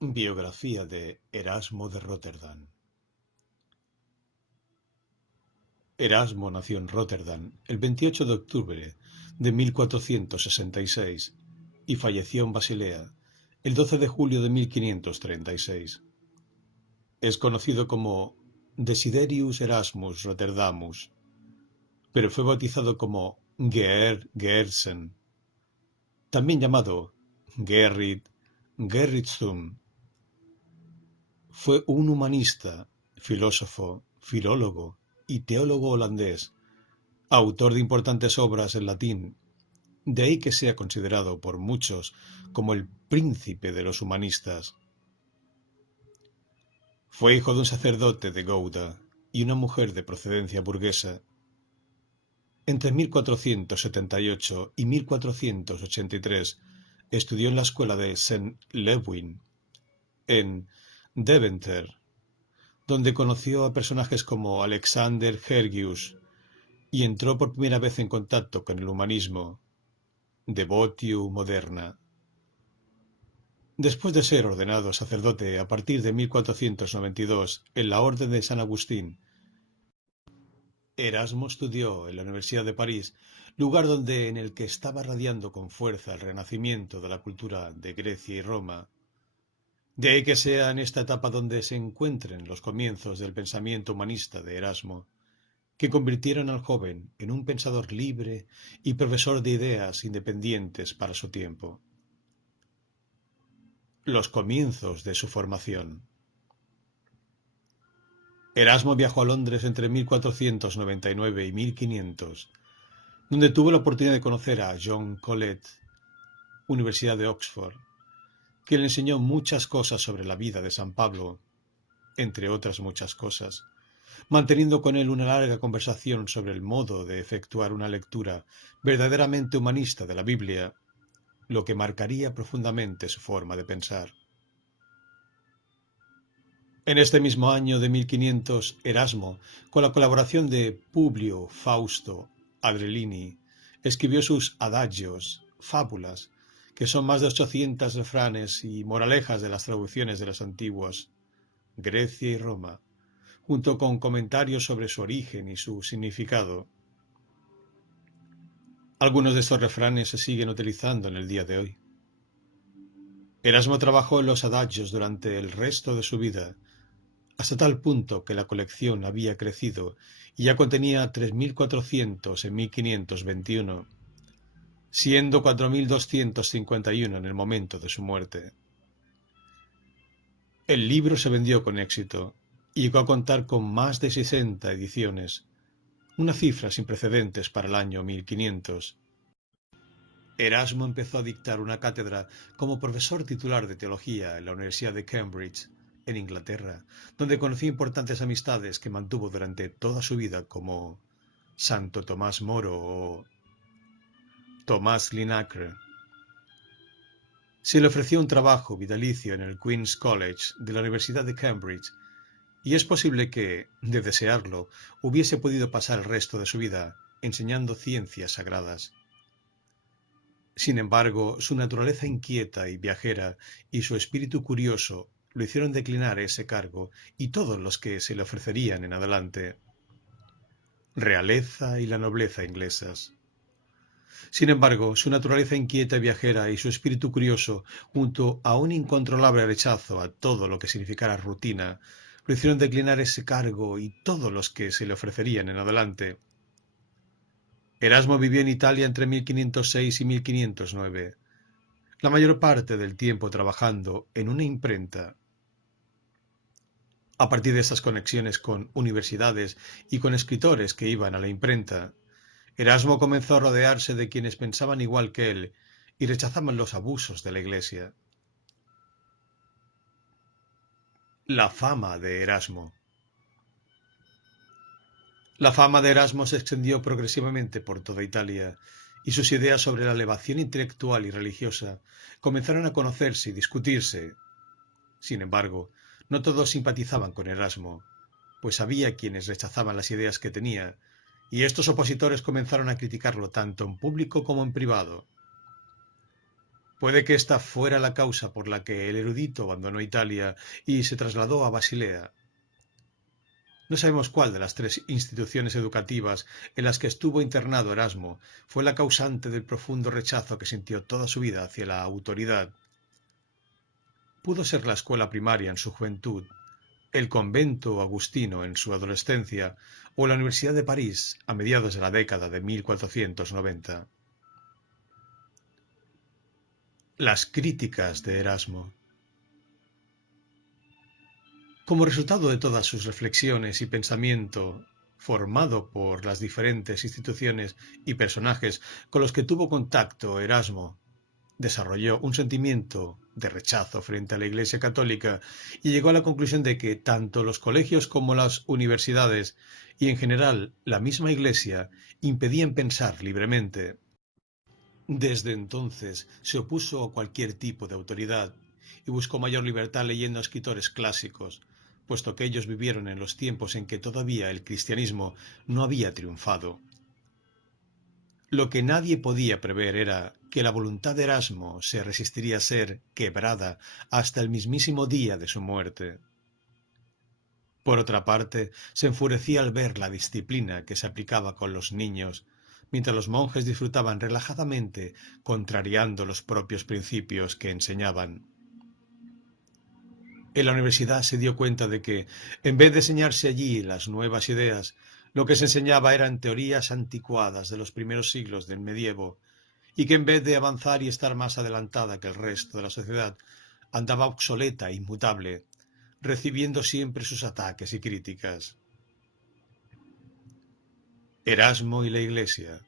Biografía de Erasmo de Róterdam. Erasmo nació en Róterdam el 28 de octubre de 1466 y falleció en Basilea el 12 de julio de 1536. Es conocido como Desiderius Erasmus Rotterdamus, pero fue bautizado como Gersen, también llamado Gerrit Gerritszoon. Fue un humanista, filósofo, filólogo y teólogo holandés, autor de importantes obras en latín, de ahí que sea considerado por muchos como el príncipe de los humanistas. Fue hijo de un sacerdote de Gouda y una mujer de procedencia burguesa. Entre 1478 y 1483 estudió en la escuela de St. Lewin, en Deventer, donde conoció a personajes como Alexander Hergius y entró por primera vez en contacto con el humanismo, Devotio Moderna. Después de ser ordenado sacerdote a partir de 1492 en la Orden de San Agustín, Erasmo estudió en la Universidad de París, lugar en el que estaba radiando con fuerza el renacimiento de la cultura de Grecia y Roma. De ahí que sea en esta etapa donde se encuentren los comienzos del pensamiento humanista de Erasmo, que convirtieron al joven en un pensador libre y profesor de ideas independientes para su tiempo. Los comienzos de su formación. Erasmo viajó a Londres entre 1499 y 1500, donde tuvo la oportunidad de conocer a John Colet, Universidad de Oxford, que le enseñó muchas cosas sobre la vida de San Pablo, entre otras muchas cosas, manteniendo con él una larga conversación sobre el modo de efectuar una lectura verdaderamente humanista de la Biblia, lo que marcaría profundamente su forma de pensar. En este mismo año de 1500, Erasmo, con la colaboración de Publio Fausto Adrelini, escribió sus adagios, fábulas, que son más de 800 refranes y moralejas de las traducciones de los antiguos Grecia y Roma, junto con comentarios sobre su origen y su significado. Algunos de estos refranes se siguen utilizando en el día de hoy. Erasmo trabajó en los adagios durante el resto de su vida, hasta tal punto que la colección había crecido y ya contenía 3400 en 1521, siendo 4251 en el momento de su muerte. El libro se vendió con éxito y llegó a contar con más de 60 ediciones, una cifra sin precedentes para el año 1500. Erasmo empezó a dictar una cátedra como profesor titular de teología en la Universidad de Cambridge, en Inglaterra, donde conoció importantes amistades que mantuvo durante toda su vida, como Santo Tomás Moro o Tomás Linacre. Se le ofreció un trabajo vitalicio en el Queen's College de la Universidad de Cambridge, y es posible que, de desearlo, hubiese podido pasar el resto de su vida enseñando ciencias sagradas. Sin embargo, su naturaleza inquieta y viajera y su espíritu curioso lo hicieron declinar ese cargo y todos los que se le ofrecerían en adelante. Realeza y la nobleza inglesas. Sin embargo, su naturaleza inquieta y viajera y su espíritu curioso, junto a un incontrolable rechazo a todo lo que significara rutina, lo hicieron declinar ese cargo y todos los que se le ofrecerían en adelante. Erasmo vivió en Italia entre 1506 y 1509, la mayor parte del tiempo trabajando en una imprenta. A partir de esas conexiones con universidades y con escritores que iban a la imprenta, Erasmo comenzó a rodearse de quienes pensaban igual que él y rechazaban los abusos de la Iglesia. La fama de Erasmo. La fama de Erasmo se extendió progresivamente por toda Italia, y sus ideas sobre la elevación intelectual y religiosa comenzaron a conocerse y discutirse. Sin embargo, no todos simpatizaban con Erasmo, pues había quienes rechazaban las ideas que tenía, y estos opositores comenzaron a criticarlo tanto en público como en privado. Puede que esta fuera la causa por la que el erudito abandonó Italia y se trasladó a Basilea. No sabemos cuál de las tres instituciones educativas en las que estuvo internado Erasmo fue la causante del profundo rechazo que sintió toda su vida hacia la autoridad. Pudo ser la escuela primaria en su juventud, el convento agustino en su adolescencia o la Universidad de París a mediados de la década de 1490. Las críticas de Erasmo. Como resultado de todas sus reflexiones y pensamiento formado por las diferentes instituciones y personajes con los que tuvo contacto, Erasmo desarrolló un sentimiento de rechazo frente a la Iglesia Católica y llegó a la conclusión de que tanto los colegios como las universidades y en general la misma Iglesia impedían pensar libremente. Desde entonces se opuso a cualquier tipo de autoridad y buscó mayor libertad leyendo a escritores clásicos, puesto que ellos vivieron en los tiempos en que todavía el cristianismo no había triunfado. Lo que nadie podía prever era que la voluntad de Erasmo se resistiría a ser quebrada hasta el mismísimo día de su muerte. Por otra parte, se enfurecía al ver la disciplina que se aplicaba con los niños, mientras los monjes disfrutaban relajadamente, contrariando los propios principios que enseñaban. En la universidad se dio cuenta de que, en vez de enseñarse allí las nuevas ideas, lo que se enseñaba eran teorías anticuadas de los primeros siglos del medievo, y que en vez de avanzar y estar más adelantada que el resto de la sociedad, andaba obsoleta e inmutable, recibiendo siempre sus ataques y críticas. Erasmo y la Iglesia.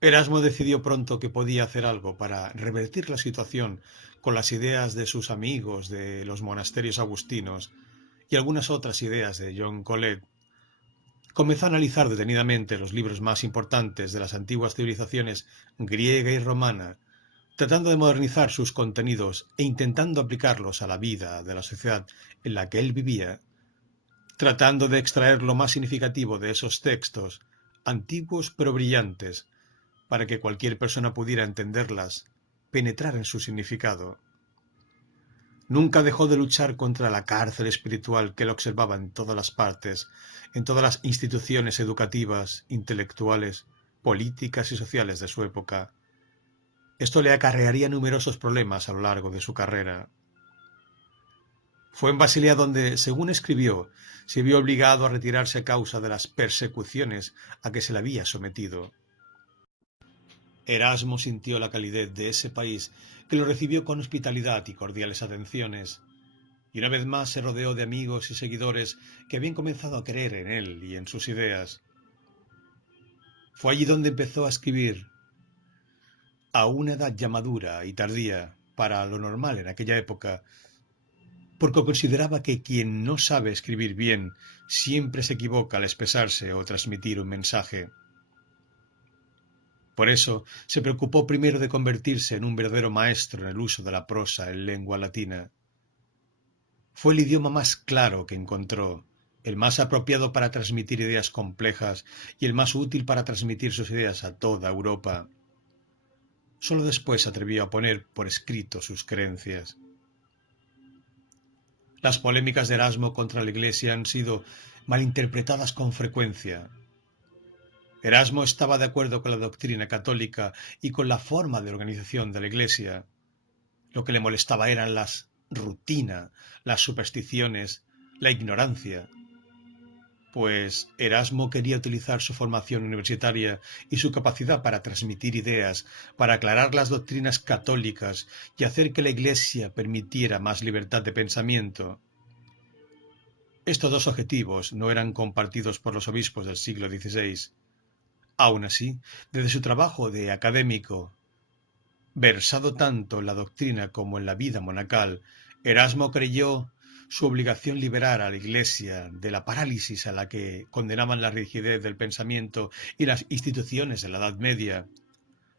Erasmo decidió pronto que podía hacer algo para revertir la situación con las ideas de sus amigos de los monasterios agustinos y algunas otras ideas de John Colet. Comenzó a analizar detenidamente los libros más importantes de las antiguas civilizaciones griega y romana, tratando de modernizar sus contenidos e intentando aplicarlos a la vida de la sociedad en la que él vivía, tratando de extraer lo más significativo de esos textos, antiguos pero brillantes, para que cualquier persona pudiera entenderlas, penetrar en su significado. Nunca dejó de luchar contra la cárcel espiritual que lo observaba en todas las partes, en todas las instituciones educativas, intelectuales, políticas y sociales de su época. Esto le acarrearía numerosos problemas a lo largo de su carrera. Fue en Basilea donde, según escribió, se vio obligado a retirarse a causa de las persecuciones a que se le había sometido. Erasmo sintió la calidez de ese país, que lo recibió con hospitalidad y cordiales atenciones, y una vez más se rodeó de amigos y seguidores que habían comenzado a creer en él y en sus ideas. Fue allí donde empezó a escribir, a una edad ya madura y tardía para lo normal en aquella época, porque consideraba que quien no sabe escribir bien siempre se equivoca al expresarse o transmitir un mensaje. Por eso se preocupó primero de convertirse en un verdadero maestro en el uso de la prosa en lengua latina. Fue el idioma más claro que encontró, el más apropiado para transmitir ideas complejas y el más útil para transmitir sus ideas a toda Europa. Solo después se atrevió a poner por escrito sus creencias. Las polémicas de Erasmo contra la Iglesia han sido malinterpretadas con frecuencia. Erasmo estaba de acuerdo con la doctrina católica y con la forma de organización de la Iglesia. Lo que le molestaba eran la rutina, las supersticiones, la ignorancia. Pues Erasmo quería utilizar su formación universitaria y su capacidad para transmitir ideas, para aclarar las doctrinas católicas y hacer que la Iglesia permitiera más libertad de pensamiento. Estos dos objetivos no eran compartidos por los obispos del siglo XVI. Aun así, desde su trabajo de académico, versado tanto en la doctrina como en la vida monacal, Erasmo creyó su obligación liberar a la Iglesia de la parálisis a la que condenaban la rigidez del pensamiento y las instituciones de la Edad Media,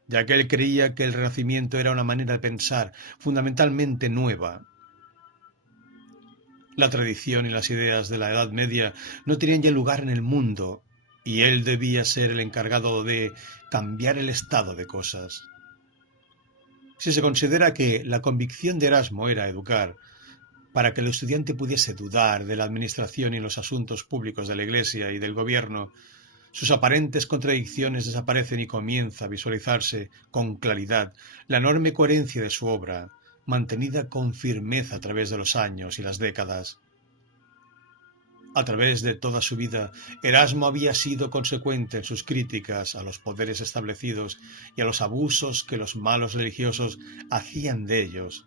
ya que él creía que el Renacimiento era una manera de pensar fundamentalmente nueva. La tradición y las ideas de la Edad Media no tenían ya lugar en el mundo, y él debía ser el encargado de cambiar el estado de cosas. Si se considera que la convicción de Erasmo era educar, para que el estudiante pudiese dudar de la administración y los asuntos públicos de la Iglesia y del gobierno, sus aparentes contradicciones desaparecen y comienza a visualizarse con claridad la enorme coherencia de su obra, mantenida con firmeza a través de los años y las décadas. A través de toda su vida, Erasmo había sido consecuente en sus críticas a los poderes establecidos y a los abusos que los malos religiosos hacían de ellos.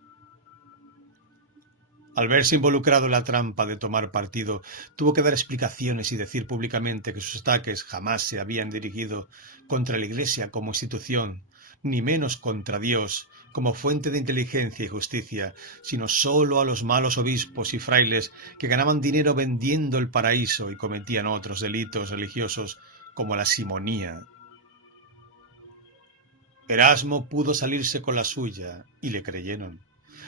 Al verse involucrado en la trampa de tomar partido, tuvo que dar explicaciones y decir públicamente que sus ataques jamás se habían dirigido contra la Iglesia como institución, ni menos contra Dios como fuente de inteligencia y justicia, sino solo a los malos obispos y frailes que ganaban dinero vendiendo el paraíso y cometían otros delitos religiosos como la simonía. Erasmo pudo salirse con la suya y le creyeron,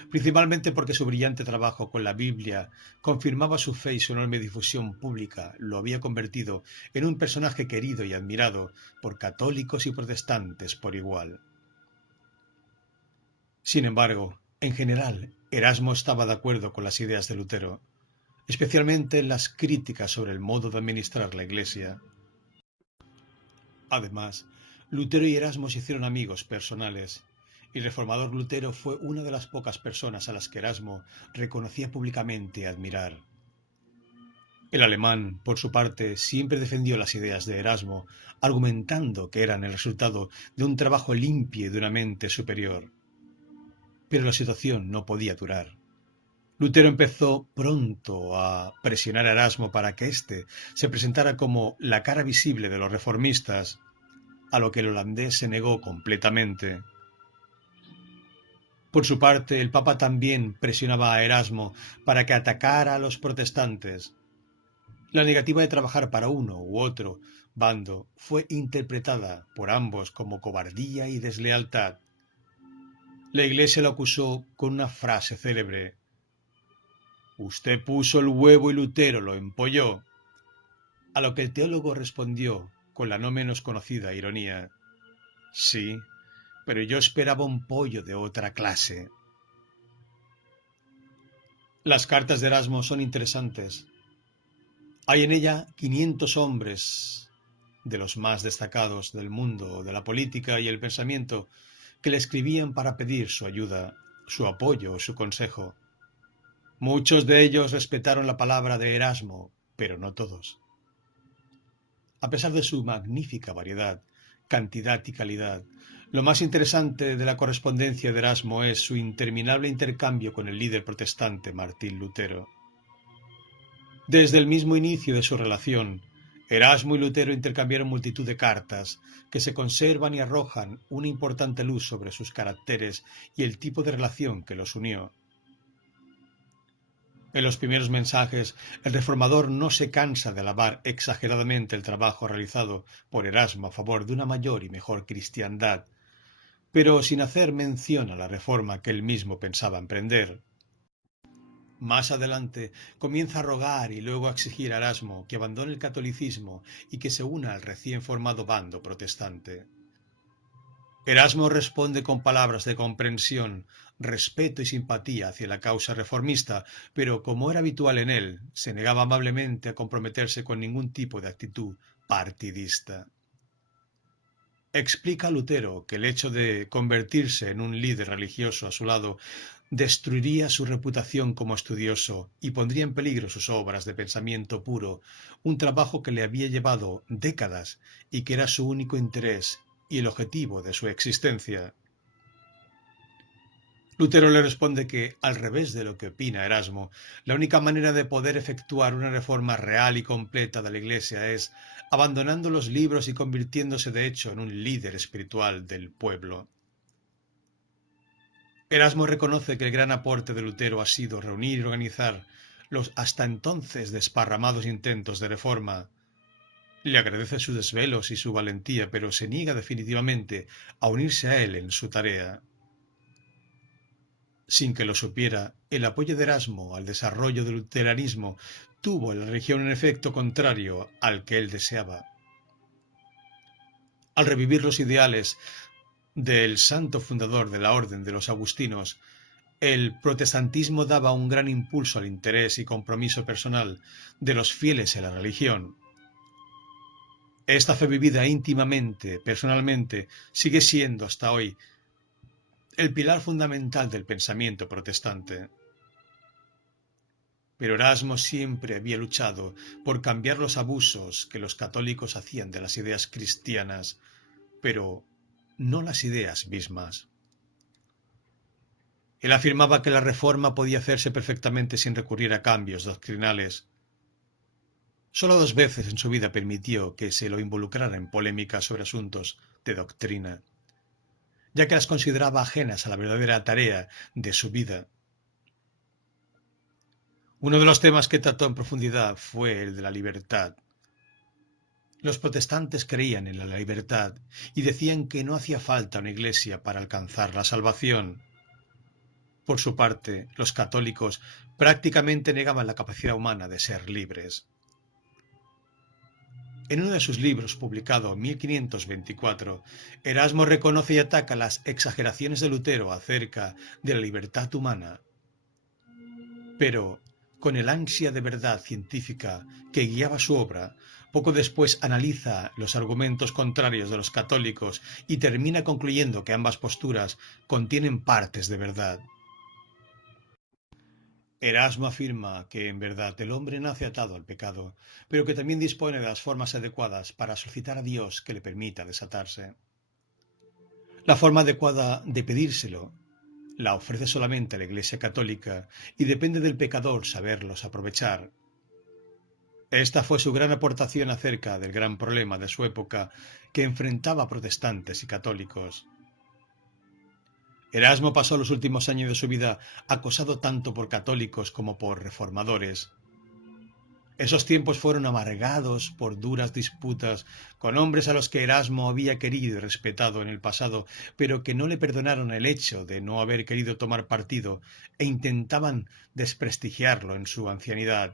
principalmente porque su brillante trabajo con la Biblia confirmaba su fe y su enorme difusión pública lo había convertido en un personaje querido y admirado por católicos y protestantes por igual. Sin embargo, en general, Erasmo estaba de acuerdo con las ideas de Lutero, especialmente en las críticas sobre el modo de administrar la Iglesia. Además, Lutero y Erasmo se hicieron amigos personales, y el reformador Lutero fue una de las pocas personas a las que Erasmo reconocía públicamente admirar. El alemán, por su parte, siempre defendió las ideas de Erasmo, argumentando que eran el resultado de un trabajo limpio y de una mente superior. Pero la situación no podía durar. Lutero empezó pronto a presionar a Erasmo para que éste se presentara como la cara visible de los reformistas, a lo que el holandés se negó completamente. Por su parte, el Papa también presionaba a Erasmo para que atacara a los protestantes. La negativa de trabajar para uno u otro bando fue interpretada por ambos como cobardía y deslealtad. La Iglesia lo acusó con una frase célebre: «Usted puso el huevo y Lutero lo empolló», a lo que el teólogo respondió con la no menos conocida ironía: «Sí, pero yo esperaba un pollo de otra clase». Las cartas de Erasmo son interesantes. Hay en ella 500 hombres, de los más destacados del mundo de la política y el pensamiento, que le escribían para pedir su ayuda, su apoyo o su consejo. Muchos de ellos respetaron la palabra de Erasmo, pero no todos. A pesar de su magnífica variedad, cantidad y calidad, lo más interesante de la correspondencia de Erasmo es su interminable intercambio con el líder protestante Martín Lutero. Desde el mismo inicio de su relación, Erasmo y Lutero intercambiaron multitud de cartas que se conservan y arrojan una importante luz sobre sus caracteres y el tipo de relación que los unió. En los primeros mensajes, el reformador no se cansa de alabar exageradamente el trabajo realizado por Erasmo a favor de una mayor y mejor cristiandad, pero sin hacer mención a la reforma que él mismo pensaba emprender. Más adelante comienza a rogar y luego a exigir a Erasmo que abandone el catolicismo y que se una al recién formado bando protestante. Erasmo responde con palabras de comprensión, respeto y simpatía hacia la causa reformista, pero como era habitual en él, se negaba amablemente a comprometerse con ningún tipo de actitud partidista. Explica a Lutero que el hecho de convertirse en un líder religioso a su lado destruiría su reputación como estudioso y pondría en peligro sus obras de pensamiento puro, un trabajo que le había llevado décadas y que era su único interés y el objetivo de su existencia. Lutero le responde que, al revés de lo que opina Erasmo, la única manera de poder efectuar una reforma real y completa de la Iglesia es abandonando los libros y convirtiéndose de hecho en un líder espiritual del pueblo. Erasmo reconoce que el gran aporte de Lutero ha sido reunir y organizar los hasta entonces desparramados intentos de reforma. Le agradece sus desvelos y su valentía, pero se niega definitivamente a unirse a él en su tarea. Sin que lo supiera, el apoyo de Erasmo al desarrollo del luteranismo tuvo en la región un efecto contrario al que él deseaba. Al revivir los ideales del santo fundador de la Orden de los Agustinos, el protestantismo daba un gran impulso al interés y compromiso personal de los fieles en la religión. Esta fe vivida íntimamente, personalmente, sigue siendo hasta hoy el pilar fundamental del pensamiento protestante. Pero Erasmo siempre había luchado por cambiar los abusos que los católicos hacían de las ideas cristianas, pero no las ideas mismas. Él afirmaba que la reforma podía hacerse perfectamente sin recurrir a cambios doctrinales. Solo 2 veces en su vida permitió que se lo involucrara en polémicas sobre asuntos de doctrina, ya que las consideraba ajenas a la verdadera tarea de su vida. Uno de los temas que trató en profundidad fue el de la libertad. Los protestantes creían en la libertad y decían que no hacía falta una iglesia para alcanzar la salvación. Por su parte, los católicos prácticamente negaban la capacidad humana de ser libres. En uno de sus libros, publicado en 1524, Erasmo reconoce y ataca las exageraciones de Lutero acerca de la libertad humana. Pero, con el ansia de verdad científica que guiaba su obra, poco después analiza los argumentos contrarios de los católicos y termina concluyendo que ambas posturas contienen partes de verdad. Erasmo afirma que, en verdad, el hombre nace atado al pecado, pero que también dispone de las formas adecuadas para solicitar a Dios que le permita desatarse. La forma adecuada de pedírselo la ofrece solamente la Iglesia Católica y depende del pecador saberlos aprovechar. Esta fue su gran aportación acerca del gran problema de su época que enfrentaba a protestantes y católicos. Erasmo pasó los últimos años de su vida acosado tanto por católicos como por reformadores. Esos tiempos fueron amargados por duras disputas con hombres a los que Erasmo había querido y respetado en el pasado, pero que no le perdonaron el hecho de no haber querido tomar partido e intentaban desprestigiarlo en su ancianidad.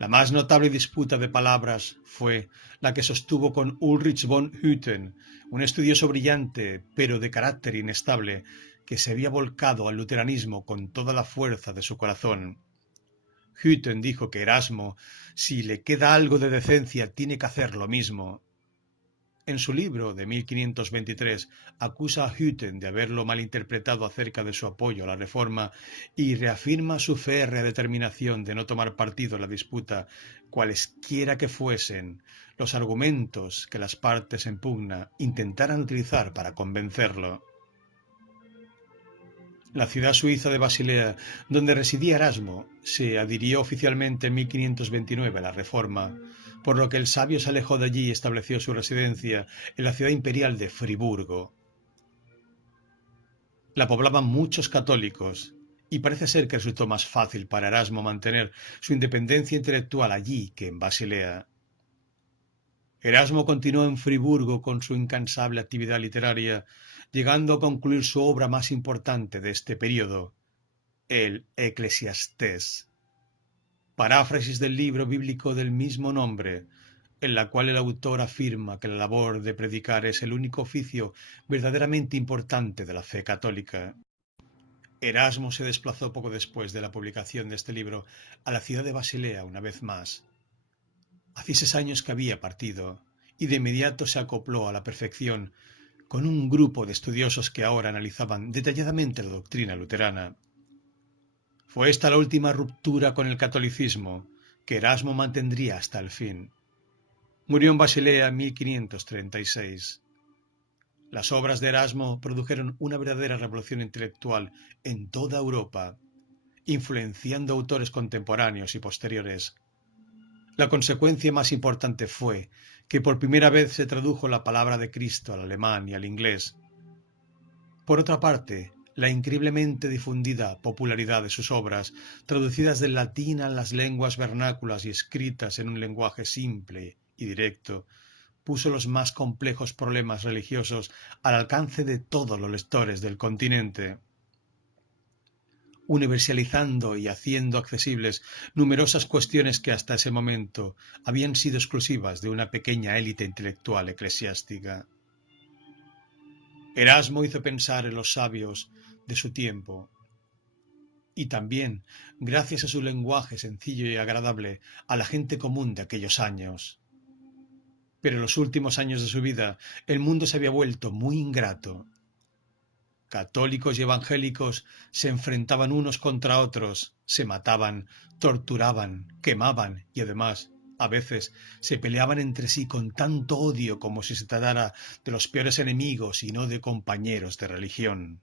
La más notable disputa de palabras fue la que sostuvo con Ulrich von Hutten, un estudioso brillante, pero de carácter inestable, que se había volcado al luteranismo con toda la fuerza de su corazón. Hutten dijo que Erasmo, si le queda algo de decencia, tiene que hacer lo mismo. En su libro de 1523 acusa a Hutten de haberlo malinterpretado acerca de su apoyo a la reforma y reafirma su férrea determinación de no tomar partido en la disputa, cualesquiera que fuesen los argumentos que las partes en pugna intentaran utilizar para convencerlo. La ciudad suiza de Basilea, donde residía Erasmo, se adhirió oficialmente en 1529 a la Reforma, por lo que el sabio se alejó de allí y estableció su residencia en la ciudad imperial de Friburgo. La poblaban muchos católicos, y parece ser que resultó más fácil para Erasmo mantener su independencia intelectual allí que en Basilea. Erasmo continuó en Friburgo con su incansable actividad literaria, llegando a concluir su obra más importante de este período, el Eclesiastés, paráfrasis del libro bíblico del mismo nombre, en la cual el autor afirma que la labor de predicar es el único oficio verdaderamente importante de la fe católica. Erasmo se desplazó poco después de la publicación de este libro a la ciudad de Basilea una vez más. Hacía 6 años que había partido, y de inmediato se acopló a la perfección con un grupo de estudiosos que ahora analizaban detalladamente la doctrina luterana. Fue esta la última ruptura con el catolicismo que Erasmo mantendría hasta el fin. Murió en Basilea en 1536. Las obras de Erasmo produjeron una verdadera revolución intelectual en toda Europa, influenciando autores contemporáneos y posteriores. La consecuencia más importante fue que por primera vez se tradujo la palabra de Cristo al alemán y al inglés. Por otra parte, la increíblemente difundida popularidad de sus obras, traducidas del latín a las lenguas vernáculas y escritas en un lenguaje simple y directo, puso los más complejos problemas religiosos al alcance de todos los lectores del continente. universalizando y haciendo accesibles numerosas cuestiones que hasta ese momento habían sido exclusivas de una pequeña élite intelectual eclesiástica. Erasmo hizo pensar en los sabios de su tiempo, y también, gracias a su lenguaje sencillo y agradable, a la gente común de aquellos años. Pero en los últimos años de su vida, el mundo se había vuelto muy ingrato. Católicos y evangélicos se enfrentaban unos contra otros, se mataban, torturaban, quemaban y además, a veces, se peleaban entre sí con tanto odio como si se tratara de los peores enemigos y no de compañeros de religión.